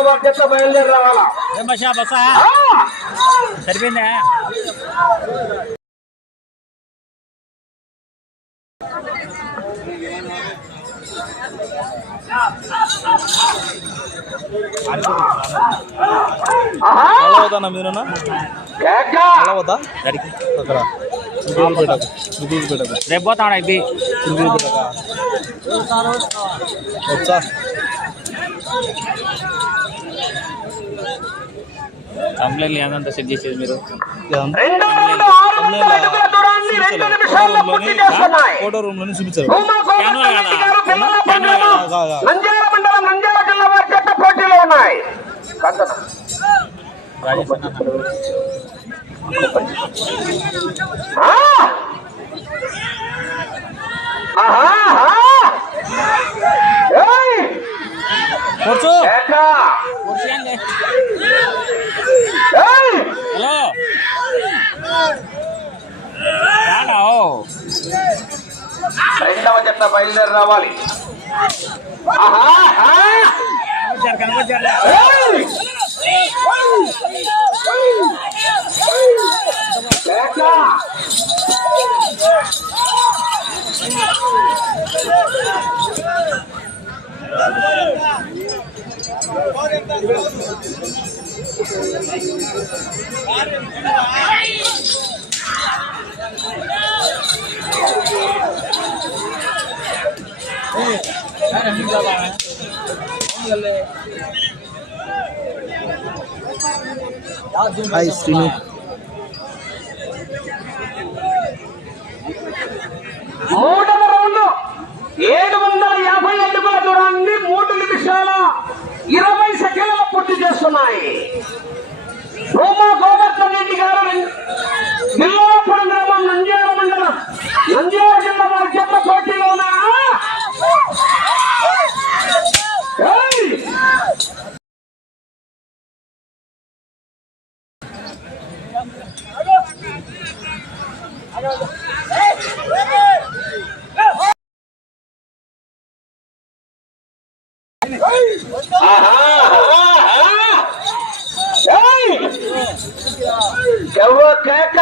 జిల్లా వారి చెత్త బయలుదేరి రావాలా! సరిపోయిందా? ఆహా! అవుతా మీద కేక! అవుతా దానికి అక్కడ. పెట్టకు ఇది పెట్టకు రేపు పోతాడు ఇది ఇది పెట్టక వచ్చా. కంప్లైంట్ ఏమంతా సెట్ చేసేది మీరు. ఫోటో రూమ్లోనే చూపించారు! కూర్చో! కూర్చోండి. హలో. రెండవ జట్ల బయలుదేరి రావాలి. హాయ్ శ్రీను మూడవ రౌండ్. ఏడు వందల యాభై అడుగుల చూడండి మూడు నిమిషాల ఇరవై సెకండ్ల పూర్తి చేస్తున్నాయి. రోమా గోవర్ధన్ రెడ్డి గారు జిల్లాపురం గ్రామం నంద్యాల మండలం నంద్యాల జిల్లా వారి చెత్త పోటీలో ఆహా! ఎవో కేక?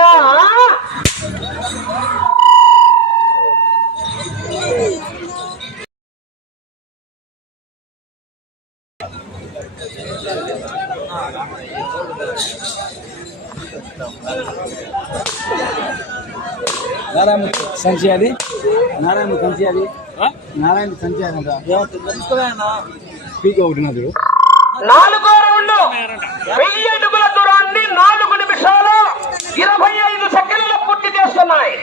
నారాయణ సంచి అది. నారాయణ సంచి అది? నారాయణ సంచి పీక్ ఒకటి నాలుగో రౌండ్. వెయ్యి అడుగుల దూరాన్ని నాలుగు నిమిషాలు ఇరవై ఐదు సెకండ్ల పూర్తి చేస్తున్నాయి.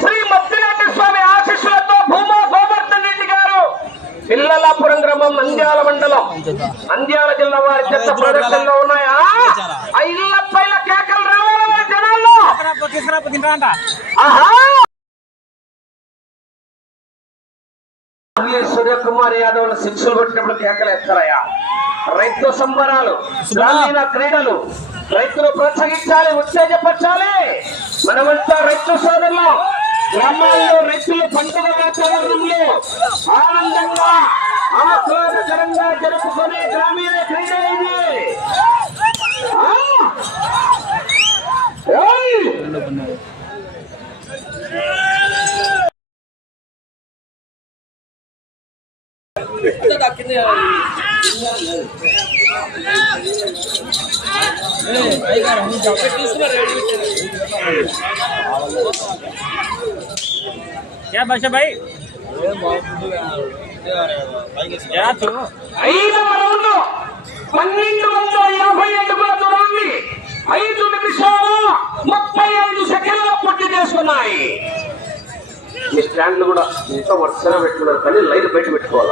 శ్రీ మద్దిరెడ్డి స్వామి ఆశీస్సులతో భూమా గోవర్ధన్ రెడ్డి గారు పిల్లలాపురం గ్రామం నంద్యాల మండలం. నంద్యాల జిల్లా వారి చెత్త ప్రదర్శనలో ఉన్నాయా? ఆ ఇళ్ళ పైన కేకలు రావాలా జనాల్లో? ఆహా! సూర్యకుమార్ యాదవ్ శిక్షలు కొట్టినప్పుడు కేకలు ఎత్తారయ్యా రైతు సంబరాలు గ్రామీణ క్రీడలు రైతులు ప్రోత్సహించాలి ఉత్తేజపరచాలి. మనమంతా రైతు సోదరులు గ్రామాల్లో రైతులు పండుగ వాతావరణంలో ఆనందంగా ఆహ్లాదకరంగా జరుపుకునే గ్రామీణ క్రీడ ఇది ఆ! ఏయ్! क्या बच्चा भाई क्या तू ఐదవ రౌండ్ పన్నెండు వందల యాభై అడుగుల దూరాన్ని ఐదు నిమిషాలు ముప్పై ఐదు సెకండ్ల పూర్తి చేసుకున్నాయి ఈ స్టాండ్లు కూడా ఇంత వరుసగా పెట్టుకున్నారు కానీ లైట్ బయట పెట్టుకోవాలి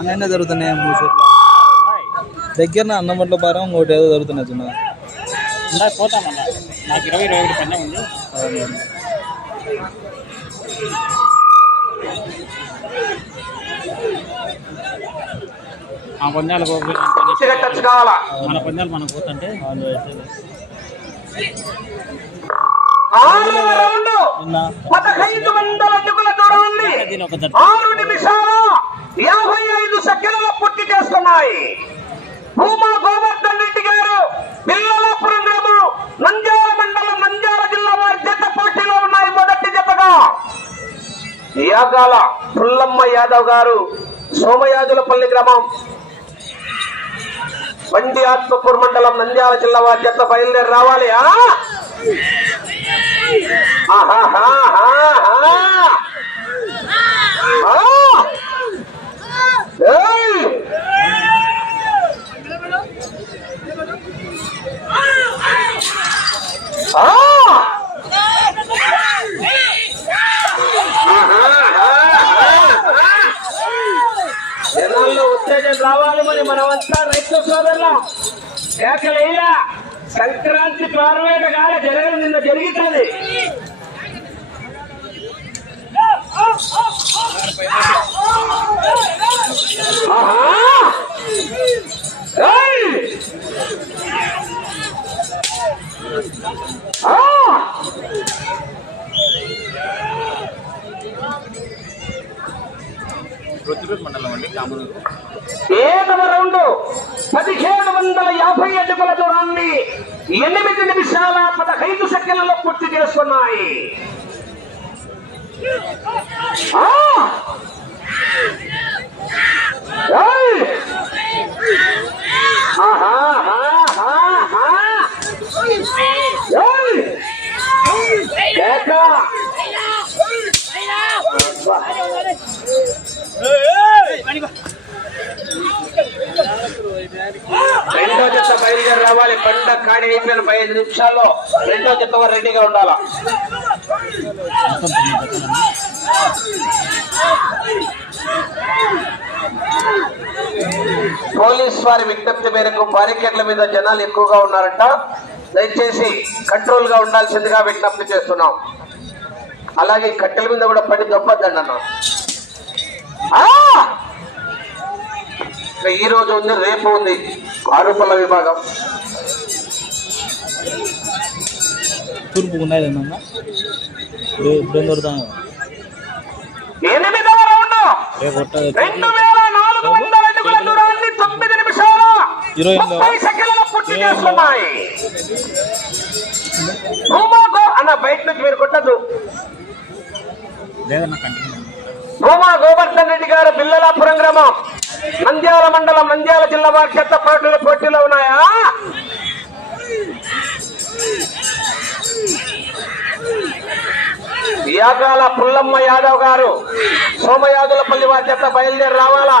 అన్నీ జరుగుతున్నాయి మూడు చోట్ల. దగ్గర అన్నమట్ల పారం ఇంకోటి ఏదో జరుగుతున్నాయి చిన్న పోతామన్నా నాకు ఇరవై ఇరవై ఒకటి పన్నే ఉంది. ఆ పందాలు మన పందాలు మనం పోతుంటే నిన్న ఒక యాభై ఐదు సెకండ్ల పూర్తి చేస్తున్నాయి. భూమా గోవర్ధన్ రెడ్డి గారు పిల్లలాపురం గ్రామం నంద్యాల మండలం నంద్యాల జిల్లా వారి జత పోటీలో ఉన్నాయి. మొదటి జతగా యాగాల పుల్లమ్మ యాదవ్ గారు సోమయాజులపల్లి గ్రామం బండి ఆత్మకూరు మండలం నంద్యాల జిల్లా వారి జత బయలుదేరి రావాలి. ఆహా జనాల్లో ఉత్తేజం రావాలి మరి మనమంతా రైతు సోదరులం. కేకలేలా సంక్రాంతి పార్వేట కాల జరగదు నిన్న జరుగుతుంది. ఆహా! ఏయ్! మండలం అండి కామనూరు. ఏడవ రౌండ్ పదిహేడు వందల యాభై అడుగుల దూరాన్ని ఎనిమిది నిమిషాల పదహైదు సెకండ్లలో పూర్తి చేసుకున్నాయి. ఆహా. రెండో జత బయలుదేరి రావాలి. పంట కాడి అయిపోయిన పై ఐదు నిమిషాల్లో రెండో జత రెడీగా ఉండాలా? పోలీస్ వారి విజ్ఞప్తి మేరకు బారికేడ్ల మీద జనాలు ఎక్కువగా ఉన్నారంట. దయచేసి కంట్రోల్గా ఉండాల్సిందిగా విజ్ఞప్తి చేస్తున్నాం. అలాగే కట్టెల మీద కూడా పడి దొబ్బద్దండి అన్న. ఈ రోజు ఉంది రేపు ఉంది ఆరోపణల విభాగం. తూర్పు ఉన్నాయి రౌండ్! వేల నాలుగు వందల అడుగుల దూరాన్ని తొమ్మిది నిమిషాల? ముప్పై పూర్తి చేస్తున్నాయి. భూమాకు అన్న బయట నుంచి మీరు కొట్టద్దు. భూమా గోవర్ధన్ రెడ్డి గారు బిల్లలాపురం గ్రామం. నంద్యాల మండలం నంద్యాల జిల్లా వారి చెత్త పోటీలు పోటీలో ఉన్నాయా? యాగాల పుల్లమ్మ యాదవ్ గారు సోమయాదులపల్లి వారి చెత్త బయలుదేరి రావాలా?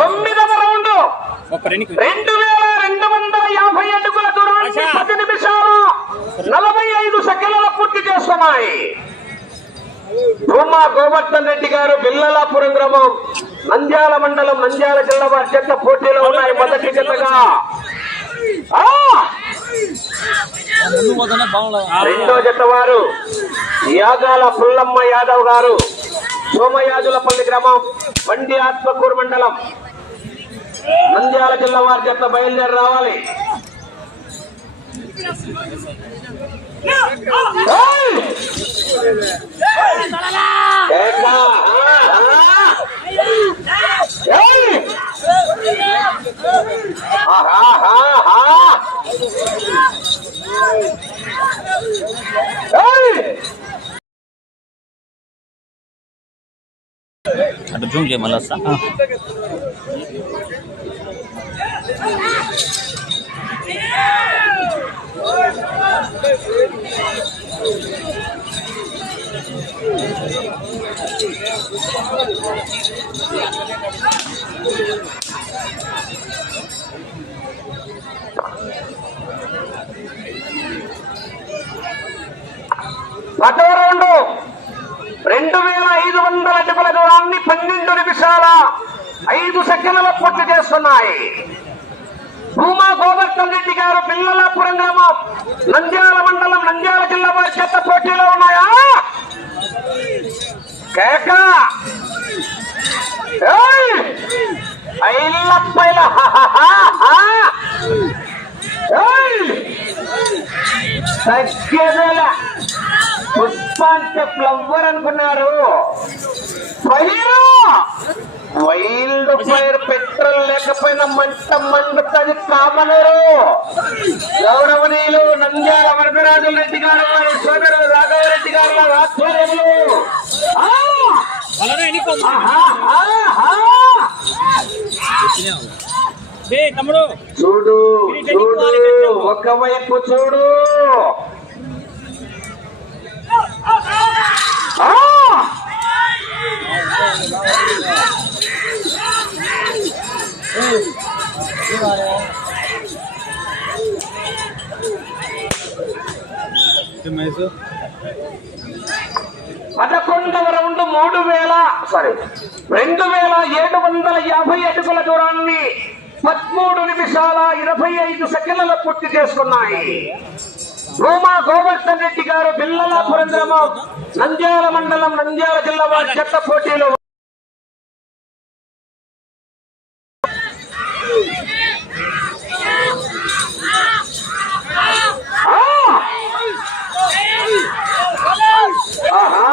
తొమ్మిదవ రౌండ్. రెండు వేల రెండు వందల యాభై అడుగుల దూరాన్ని. పది నిమిషాలు. నలభై ఐదు సెకండ్ల పూర్తి చేస్తున్నాయి. భూమా గోవర్ధన్ రెడ్డి గారు బిల్లలాపురం గ్రామం నంద్యాల మండలం నంద్యాల జిల్లా వారి చెత్త పోటీలో ఉన్నాయి. మొదటి జతగా. రెండో జత వారు యాగాల పుల్లమ్మ యాదవ్ గారు. సోమయాజులపల్లి గ్రామం బండి ఆత్మకూరు మండలం. నంద్యాల జిల్లా వారి జత బయలుదేరి రావాలి. ఆహా. ఏకా! ఆ, ఆ! ఏయ్! మళ్ళీ వస్తా రెండు వేల పన్నెండు నిమిషాల ఐదు సెకండ్ల పూర్తి చేస్తున్నాయి. భూమా గోవర్ధన్ రెడ్డి గారు పిల్లలాపురం గ్రామం నంద్యాల మండలం నంద్యాల జిల్లా వారి చెత్త పోటీలో ఉన్నాయా? కేక! ఏయ్! తగ్గేదేలా. ఫ్లవర్ అనుకున్నారు. ఫైర్ వైల్డ్ ఫైర్ పెట్రోల్ లేకపోయినా మంట మండుతుంది కామనరు. గౌరవనీయులు నంద్యాల వరదరాజుల రెడ్డి గారు వారి సోదరుడు రాఘవరెడ్డి గారు వారి ఆధ్వర్యంలో. చూడు చూడు ఒకవైపు చూడు. ఆ! మైసూర్ రౌండ్ మూడు వేల సారీ రెండు వేల ఏడు వందల యాభై అడుగుల దూరాన్ని పదమూడు నిమిషాల ఇరవై ఐదు సెకండ్ల పూర్తి చేసుకున్నాయి. భూమా గోవర్ధన్ రెడ్డి గారు పిల్లల గ్రామం నంద్యాల మండలం నంద్యాల జిల్లా వారి చెత్త పోటీలో ఆ! ఆహా,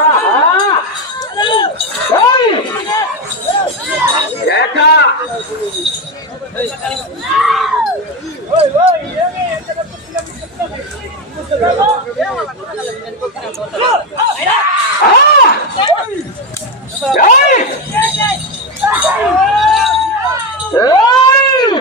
జై! ఏయ్! ఏక! ఆ! ఏయ్! ఏయ్!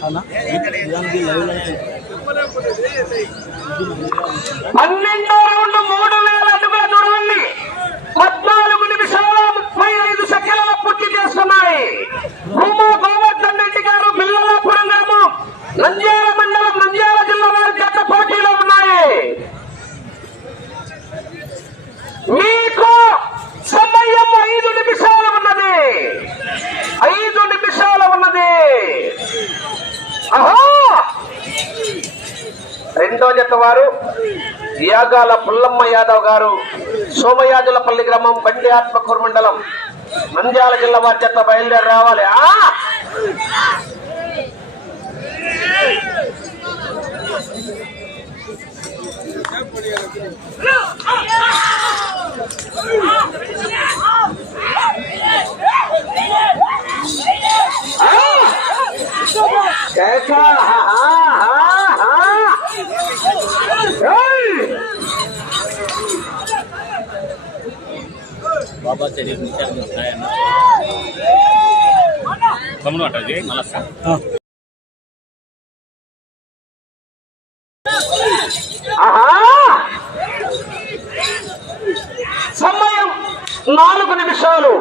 అన్నా ఇదానికి లైవ్ అయితే పన్నెండో రౌండ్ మూడు వేల అడుగుల దూరాన్ని పద్నాలుగు నిమిషాల ముప్పై ఐదు సెకండ్ల పూర్తి చేస్తున్నాయి భూమా గోవర్ధన్ రెడ్డి గారు పిల్లలాపురం గ్రామం నంద్యాల మండలం నంద్యాల జిల్లా వారి జత పోటీలో ఉన్నాయి మీకు సమయం ఐదు నిమిషాలు ఉన్నది ఐదు నిమిషాలు ఉన్నది ఆహా రెండో జత వారు యాగాల పుల్లమ్మ యాదవ్ గారు సోమయాజులపల్లి గ్రామం బండి ఆత్మకూరు మండలం నంద్యాల జిల్లా వారి జత బయలుదేరి రావాలి ఆ! బాబా తెలియదు నిమిషాలు తమ్ముడు అంటది మళ్ళీ వస్తా సమయం నాలుగు నిమిషాలు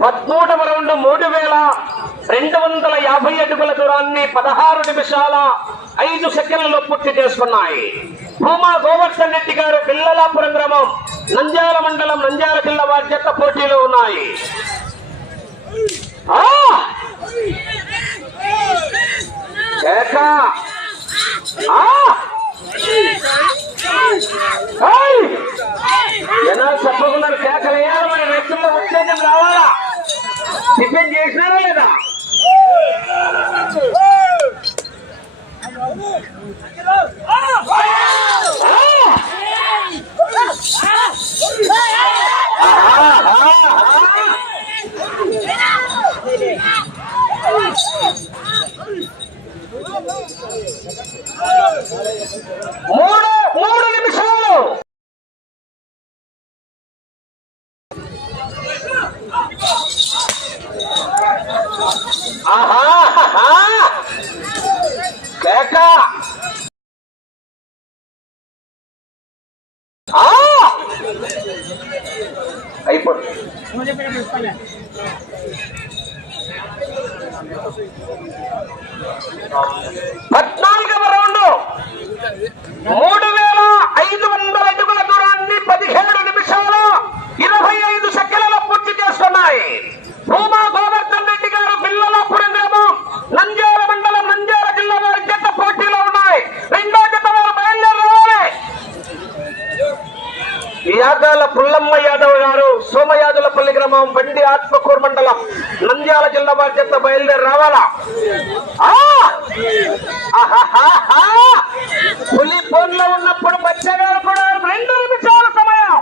పద్మూడవ రౌండ్ మూడు వేల రెండు వందల యాభై అడుగుల దూరాన్ని పదహారు నిమిషాల ఐదు సెకండ్లలో పూర్తి చేసుకున్నాయి. భూమా గోవర్ధన్ రెడ్డి గారు పిల్లలాపురం గ్రామం నంద్యాల మండలం నంద్యాల జిల్లా వారి జత పోటీలో ఉన్నాయి. ఆ! జనాలు చెప్పకున్నారు కేకలు వేయాలి మరి రైతుల్లో ఉత్తేజం రావాలా? టిఫిన్ చేసినారా లేదా ఆ! ఆ! అయిపోయింది పద్నాలుగవ రౌండ్. మూడు వేల ఐదు వందల అడుగుల దూరాన్ని పదిహేడు నిమిషాలు ఇరవై ఐదు సెకండ్లలో పూర్తి చేస్తున్నాయి భూమా గోవర్ధన్ రెడ్డి గారు పిల్లలపురం గ్రామం నంద్యాల మండలం నంద్యాల జిల్లా వారి జత పోటీలో ఉన్నాయి రెండో జత వారు బయలుదేరాలి యాగాల పుల్లమ్మ యాదవ్ గారు సోమయాదులపల్లి గ్రామం బండి ఆత్మకూరు మండలం నంద్యాల జిల్లా వారి జత బయలుదేరి రావాలా? పులి ఫోన్లో ఉన్నప్పుడు బచ్చగారు కూడా రెండు నిమిషాల సమయం.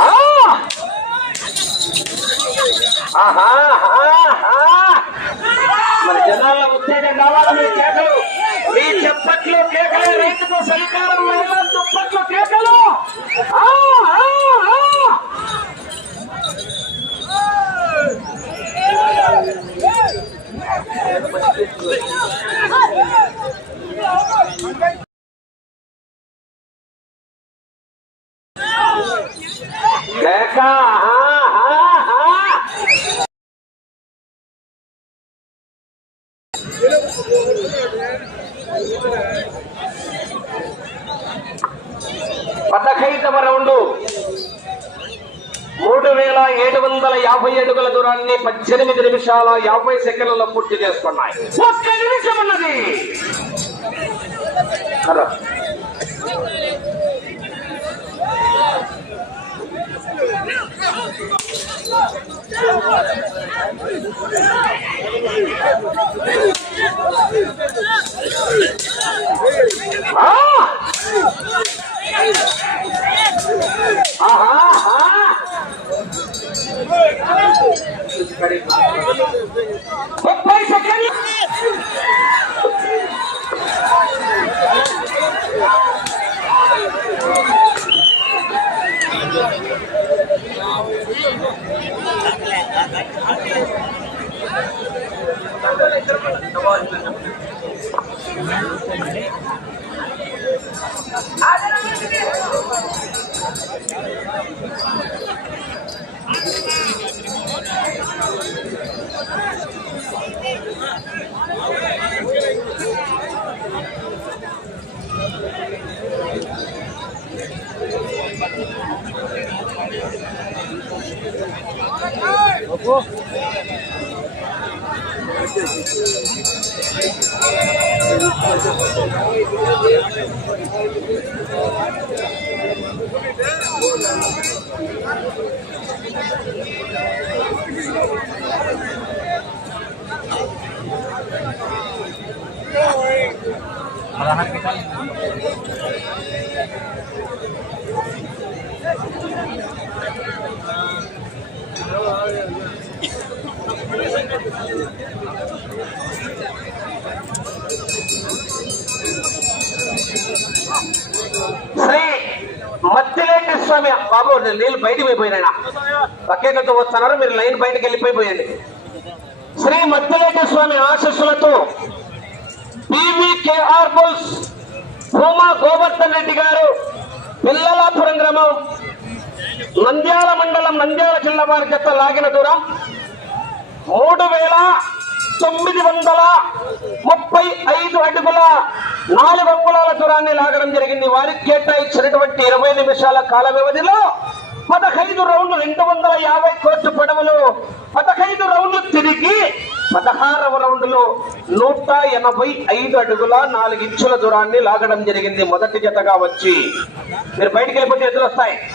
ఆ! మరి జనాల ఉత్తేజం కావాలి మీ కేకలే? రైతుకు సహకారం వల్ల కేకలు ఆ! ఆ! ఆ! కేక ఆ! ఆ! ఆ! పదహైదవ రౌండ్ మూడు వేల ఏడు వందల యాభై అడుగుల దూరాన్ని పద్దెనిమిది నిమిషాల యాభై సెకండ్లలో పూర్తి చేసుకున్నాయి. ఒక్క నిమిషం ఉన్నది. ఆహా! ముప్పై సెకండ్లు శ్రీ మత్తిలేటి స్వామి. బాబు నీళ్ళు బయటికి పోయిపోయినా బకెట్లతో వస్తున్నారు మీరు లైన్ బయటకు వెళ్ళిపోయిపోయండి. శ్రీ మత్తిలేటి స్వామి ఆశస్సులతో పీవీకేఆర్ బుల్స్ గోవర్ధన్ రెడ్డి గారు పిల్లలాపురం గ్రామం నంద్యాల మండలం నంద్యాల జిల్లా వారి చెత్త లాగిన దూరం మూడు వేల తొమ్మిది వందల ముప్పై ఐదు అడుగుల నాలుగు అంగుళాల దూరాన్ని లాగడం జరిగింది. వారికి కేటాయించినటువంటి ఇరవై నిమిషాల కాల వ్యవధిలో పదహైదు రౌండ్లు రెండు వందల యాభై కోట్ల పొడవులు పదహైదు రౌండ్లు తిరిగి పదహారవ రౌండ్లో నూట ఎనభై ఐదు అడుగుల నాలుగు ఇంచుల దూరాన్ని లాగడం జరిగింది మొదటి జతగా వచ్చి. మీరు బయటికి వెళ్ళిపోతే ఎదురు వస్తాయి.